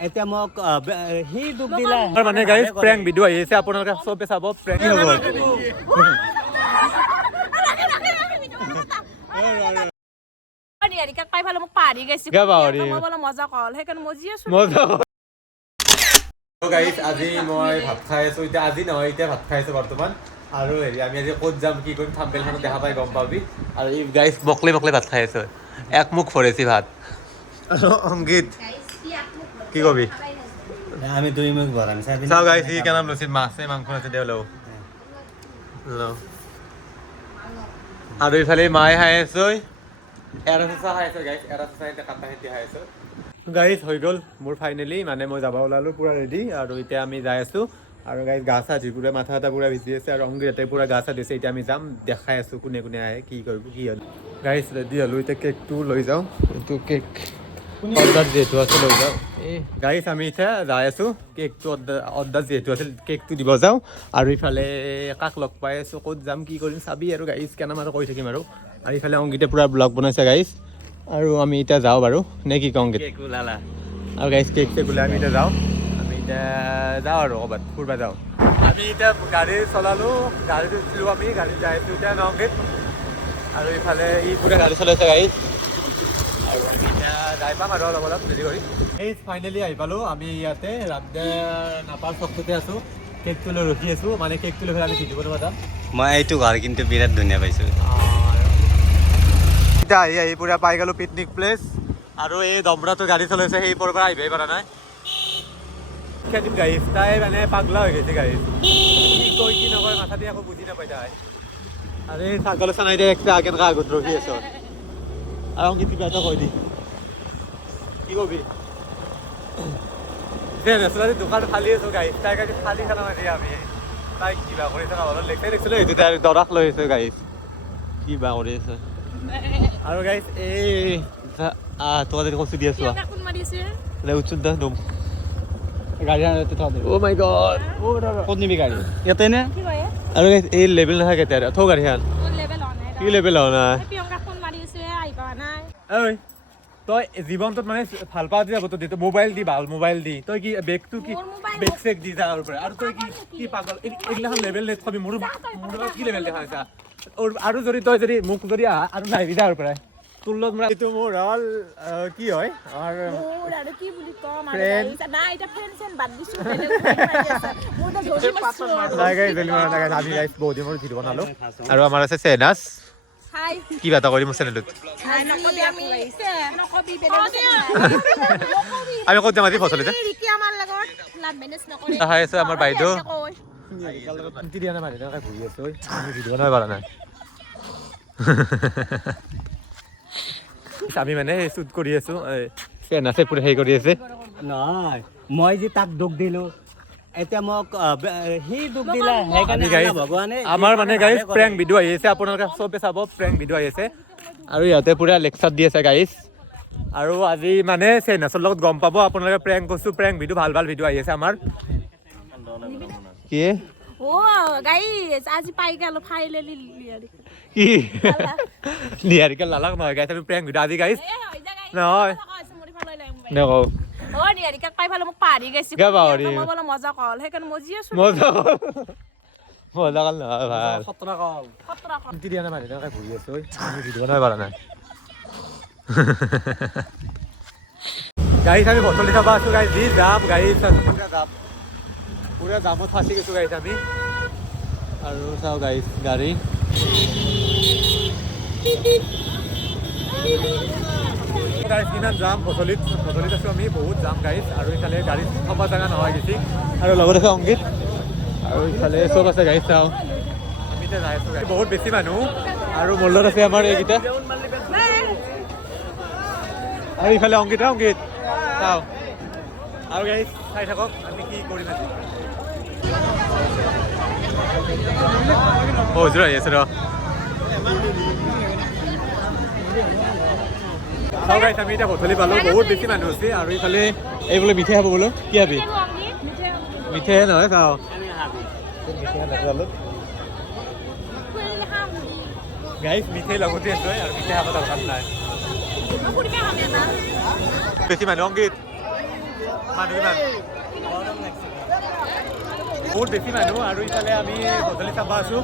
এতিয়া মোক সি দুখ দিলে মানে গাইজ প্ৰেংক ভিডিঅ' আহি আছে আপোনালোকে চবে চাব প্ৰেংক হ'ব পাই ফালে মোক পাহৰি গৈছে মই বোলে মজা কল সেইকাৰণে মজি আছো গাইজ আজি মই ভাত খাই আছো এতিয়া আজি নহয় এতিয়া ভাত খাই আছো বৰ্তমান আৰু হেৰি আমি আজি ক'ত যাম কি কৰিম থাম্বনেইলখনত দেখা পাই গম পাবি আৰু এই গাইজ বকলে বকলে ভাত খাই আছো এক মুখ ভৰাইছি ভাত আৰু অংকিত কি কবি আমি দুই মুখ ভৰাম চাও গাইজ ই কেনাম লৈছে মাছে মাংস আছে দেও লওঁ আৰু ইফালে মায়ে খাই আছো এৰা চচা খাই আছো গাইজ এৰা চচা এতিয়া কাটা খেতি খাই আছো গাইজ হৈ গ'ল মোৰ ফাইনেলি মানে মই যাব ওলালোঁ পূৰা ৰেডি আৰু এতিয়া আমি যাই আছোঁ আৰু গাইজ গা চা ধুই পুৰা মাথা এটা পুৰা ভিজি আছে আৰু অংগীতে পুৰা গা চা দিছে এতিয়া আমি যাম দেখাই আছোঁ কোনে কোনে আহে কি কৰিব কি হ'ল গাইজ ৰেডি হ'লোঁ এতিয়া কেকটো লৈ যাওঁ এইটো কেক অৰ্ডাৰ যিহেতু আছে লৈ যাওঁ এই গাইজ আমি এতিয়া যাই আছোঁ কেকটো অৰ্ডাৰ যিহেতু আছিল কেকটো দিব যাওঁ আৰু ইফালে কাক লগ পাই আছোঁ ক'ত যাম কি কৰিম চাবি আৰু গাইজ কেনাম আৰু কৈ থাকিম আৰু ইফালে অংগীতে পুৰা ব্লগ বনাইছে গাইজ আৰু আমি এতিয়া যাওঁ বাৰু নে কি কওঁ কেক ওলালা আৰু গাইজ কেক চেক ওলাই আমি এতিয়া যাওঁ আৰু ক'ৰবাত ফুৰিব যাওঁ আমি এতিয়া গাড়ী চলালোঁ গাড়ীত উঠিলোঁ আমি গাড়ীত যাই আছোঁ এতিয়া নংগীত আৰু ইফালে ই পুৰা গাড়ী চলাইছে গাড়ীত আৰু আমি এতিয়া যাই পাম আৰু অলপ অলপ দেৰি কৰি এই ফাইনেলি আহি পালোঁ আমি ইয়াতে ৰামদে নাপাৰ চকটোতে আছোঁ কেকটো লৈ ৰখি আছোঁ মানে কেকটো লৈ পেলাই আমি ভিডিঅ' বনাব যাম মই এইটো ঘৰ কিন্তু বিৰাট ধুনীয়া পাইছোঁ এতিয়া আহি পুৰা পাই গ'লোঁ পিকনিক প্লেচ আৰু এই দমৰাটো গাড়ী চলাইছে সেই পৰা আহিবই পৰা নাই খেতিত গাড়ীত তাই মানে পাগলা হৈ গৈছে গাড়ীত কি কৈ কি নকয় মাথা দি আকৌ বুজি নাপাই তাই আৰু এই ছাগল চানাই দিয়ে একটা কেনেকুৱা আগত ৰখি আছ আৰু কি কিবা এটা কৈ দি কি কবি ৰেষ্টুৰেণ্ট দোকান ফালি আছোঁ গাড়ীত তাই গাড়ীত ফালি খানা মাৰি আমি তাই কিবা কৰি থকা অলপ লেখাই দেখিছিলোঁ সেইটো তাই দৰাক লৈ আছে গাড়ীত কিবা কৰি আছে আৰু গাইজ এই তোক যদি কৈছোঁ দি আছোঁ উঠছোন দে দম গাড়ী অ' মাই গড ক'ত নিবি গাড়ী ইয়াতে নে আৰু গাইজ এই লেবেল নাথাকে এতিয়া থৌ গাড়ীখন কি লেবেল হোৱা নাই ঐ তই জীৱনটোত মানে ভাল পাওঁ দি যাব তই মোবাইল দি ভাল মোবাইল দি তই কি বেগটো কি বেগ চেগ দি যা আৰু আৰু তই কি পাগল এইগিলাখন লেবেল দেখুৱাবি মোৰ কি লেবেল দেখা হৈছে আৰু যদি তই যদি মোক যদি আৰু নাহিবি তাৰ পৰাই তোৰ লগত মোৰ এইটো মোৰ হ'ল কি হয় আমাৰ আৰু আমাৰ আছে চেনাচ কিবা এটা কৰিম চেনেলটোত আমি ক'ত যাম আজি ফচলিতে খাই আছো আমাৰ বাইদেউ দিয়া নাই ঘূৰি আছো আমি ভিডিঅ' বনাব পৰা নাই আমি মানে শ্বুট কৰি আছো চেনাচে পুৰা হেৰি কৰি আছে নহয় মই যে তাক দুখ দিলোঁ এতিয়া মোক সি দুখ দিলে সেইকাৰণে ভগৱানে আমাৰ মানে গাইজ প্ৰেংক ভিডিঅ' আহি আছে আপোনালোকে চবে চাব প্ৰেংক ভিডিঅ' আহি আছে আৰু ইহঁতে পুৰা লেকচাৰ দি আছে গাইজ আৰু আজি মানে চেনাচৰ লগত গম পাব আপোনালোকে প্ৰেংক কৰিছোঁ প্ৰেংক ভিডিঅ' ভাল ভাল ভিডিঅ' আহি আছে আমাৰ কি আজি পাই গেল ফাইনেলি কি নিহাৰিকা লালাক নহয় গাইজ আমি প্ৰেংক ভিডিঅ' আজি গাইজ নহয় নকওঁ পাই ফালে মোক পাহৰি গৈছে মই বোলে মজা কল সেইকাৰণে মজি আছো মজা কল নহয় ভাল দিয়া নাই মানুহ ঘূৰি আছো আমি ভিডিঅ' বনাব পৰা নাই গাড়ী আমি বটলি খাব আছো গাড়ী দি যাম গাড়ী পুৰা জামত ফাঁচি গৈছোঁ গাড়ীত আমি আৰু চাওঁ গাড়ী কিমান যাম ফচলিত আছোঁ আমি বহুত যাম গাড়ীত আৰু ইফালে গাড়ীত থবা জেগা নহয় বেছি আৰু লগত আছে অংগীত আৰু ইফালে চব আছে গাড়ীত চাওঁ আমি এতিয়া যাই আছোঁ বহুত বেছি মানুহ আৰু মোৰ লগত আছে আমাৰ এইকেইটা আৰু ইফালে অংগীত চাওঁ আৰু গাড়ীত চাই থাকক আমি কি কৰিম আজি হজুৰ আহি আছে ৰ আমি এতিয়া গধূলি পালোঁ বহুত বেছি মানুহ আছে আৰু ইফালে এই বোলে মিঠাই খাব বোলো কি খাবি মিঠাই নহয় চাওঁ গাইজ মিঠাই লগতে আছে আৰু মিঠাই খাব দৰকাৰ নাই বেছি মানুহ অংগীত মানুহ কিমান বহুত বেছি মানুহ আৰু ইফালে আমি গধূলি চাব আছোঁ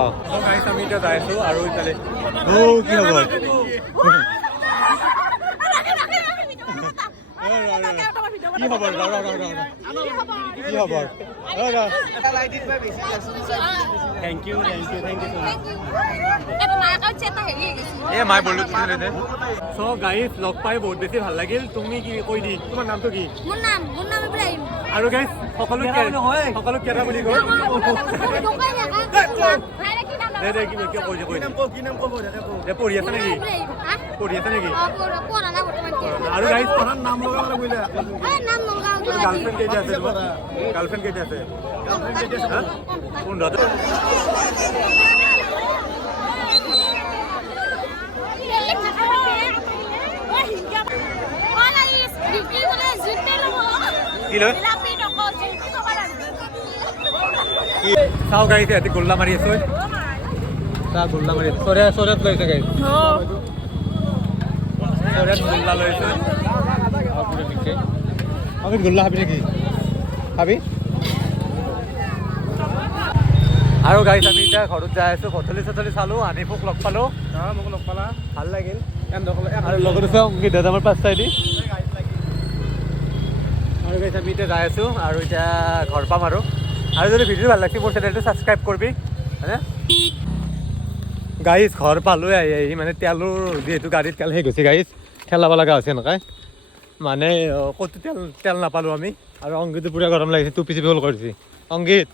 অঁ গাড়ী আমি এতিয়া যাই আছোঁ আৰু ইফালে কি হ'ব কি খবৰ কি খবৰ থেংক ইউ এই মায়ে বলো চ' গাইজ লগ পাই বহুত বেছি ভাল লাগিল তুমি কি কৈ দি তোমাৰ নামটো কি মোৰ নাম ইব্ৰাহিম আৰু গাইজ সকলো কেইটা বুলি কয় দে কিবা কিয় কৈ কি নাম ক'ব দে পঢ়ি আছে নেকি আৰু গাইজ নাম লগাব লাগিলে গাৰ্লফ্ৰেণ্ড কেইটা আছে তোমাৰ গাৰ্লফ্ৰেণ্ড কেইটা আছে 15টা চাওঁ গাড়ী সিহঁতি গোল্লা মাৰি আছো চা গোল্লা মাৰি আছে চৰিয়াত লৈছে গাড়ী চৰিয়াত গোল্লা লৈছে আমি গোল্লা খাবি নেকি খাবি আৰু গাড়ীত আমি এতিয়া ঘৰত যাই আছোঁ গধূলি চধূলি চালোঁ আনিফক লগ পালোঁ মোক লগ পালা ভাল লাগিল আৰু লগত আছে অংকিত আমাৰ 5 চাইডি আৰু গাইছ আমি এতিয়া যাই আছোঁ আৰু এতিয়া ঘৰ পাম আৰু যদি ভিডিঅ' ভাল লাগিছে মোৰ চেনেলটো ছাবস্ক্ৰাইব কৰিবি হয়নে গাইজ ঘৰ পালোঁ আহি মানে তেলৰ যিহেতু গাড়ীত তেল শেষ হৈছে গাইজ ঠেলাব লগা হৈছে এনেকৈ মানে ক'তো তেল নাপালোঁ আমি আৰু অংকিতটো পূৰা গৰম লাগিছে টুপি চিপি হ'ল কৰিছে অংকিত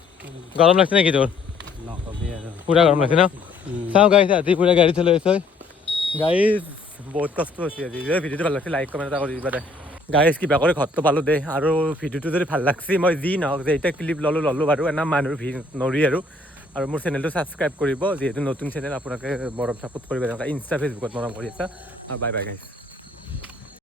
গৰম লাগিছে নেকি তোৰ পূৰা গৰম লাগিছে ন চাওঁ গাইজ ৰাতি পূৰা গাড়ী চলাই আছে গাইজ বহুত কষ্ট হৈছে আজি যদি ভিডিঅ'টো ভাল লাগিছে লাইক কমেণ্ট এটা কৰি দিবা দে গাইজ কিবা কৰি ঘৰটো পালোঁ দে আৰু ভিডিঅ'টো যদি ভাল লাগছে মই যি নহওক যে এতিয়া ক্লিপ ল'লোঁ বাৰু এনে মানুহৰ ভিৰ নৰি আৰু মোৰ চেনেলটো ছাবস্ক্ৰাইব কৰিব যিহেতু নতুন চেনেল আপোনালোকে মৰম ছাপোৰ্ট কৰিব এনেকুৱা ইনষ্টা ফেচবুকত মৰম কৰি আছা আৰু বাই বাই গাইজ